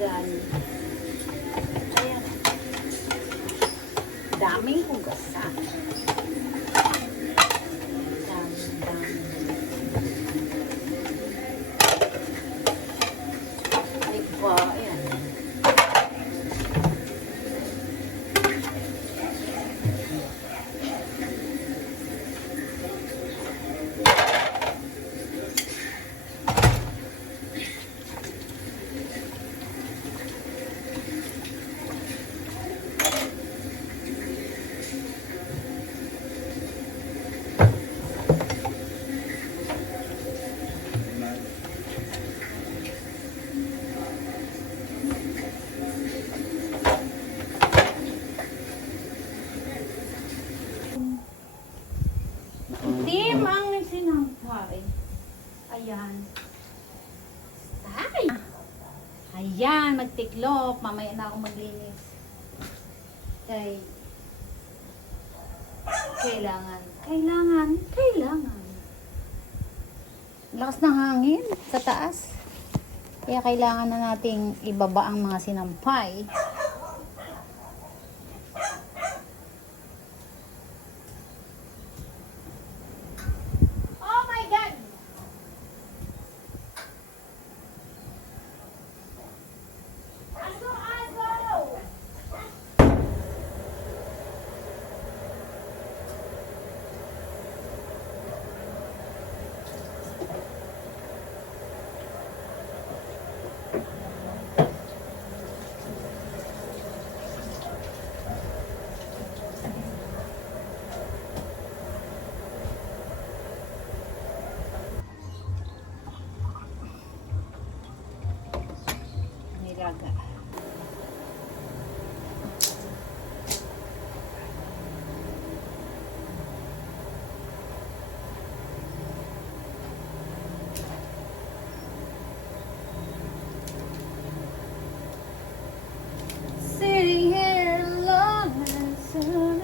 pinggan. Ayan. Daming hugasan. Dami. Diba? Ayan. Team ang sinampay. Ayan. Ay! Ayan, magtiklop. Mamaya na ako maglinis. Kailangan. Lakas ng hangin sa taas. Kaya kailangan na nating ibaba ang mga sinampay. Nilaga. Sitting here alone and soon.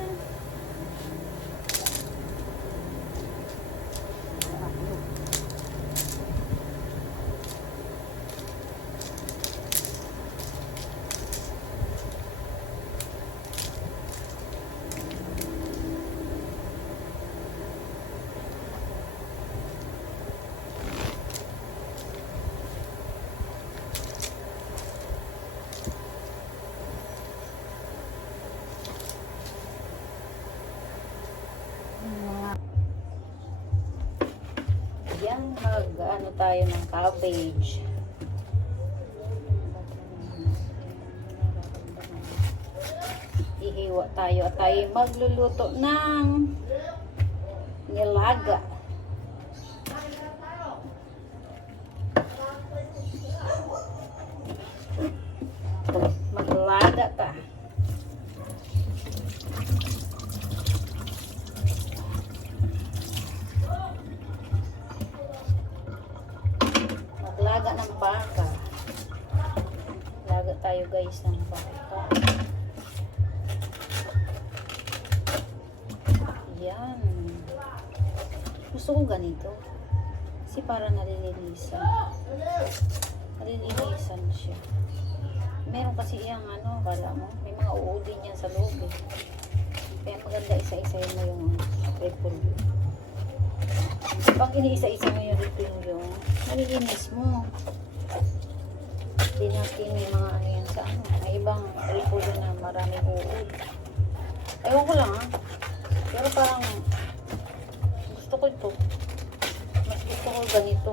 Yan, mag-ano tayo ng cabbage. Ihiwa tayo at tayo magluluto ng nilaga. Maglaga ta. Laga ng baka. Laga tayo guys ng baka. Yan. Gusto ko ganito. Kasi para nalilinisan. Nalilinisan siya. Meron kasi yung ano, kala mo, may mga uudin yan sa loob eh. Kaya maganda isa-isayin mo yung repolyo. Pag iniisa-isa mo yung repolyo, nalilinis mo. Hindi natin may mga ano yan sa ano. May ibang repolyo na maraming uod. Ewan ko lang ha. Pero parang gusto ko ito. Mas gusto ko ganito.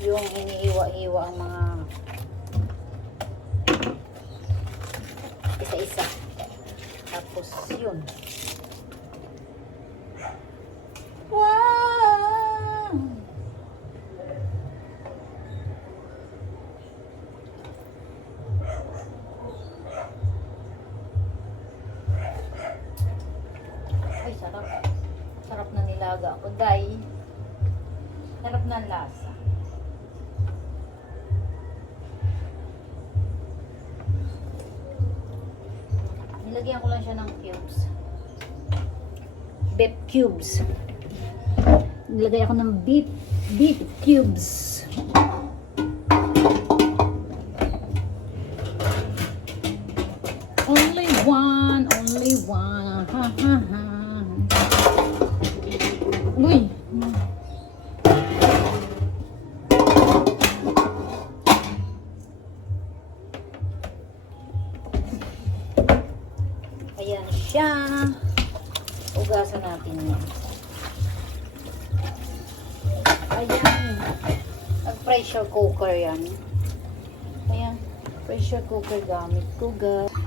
Yung iniiwa-iwa ang mga isa-isa. Tapos yun. Wow! Ay, sarap. Sarap na nilaga ako. Day. Sarap na lasa. Nilagyan ko lang siya ng cubes. Beef cubes. Nilagay ako ng beef cubes. Uy! Ayan siya. Ugasan natin yan. Ayan. Nag-pressure cooker yan. Ayan. Pressure cooker gamit ko, guys.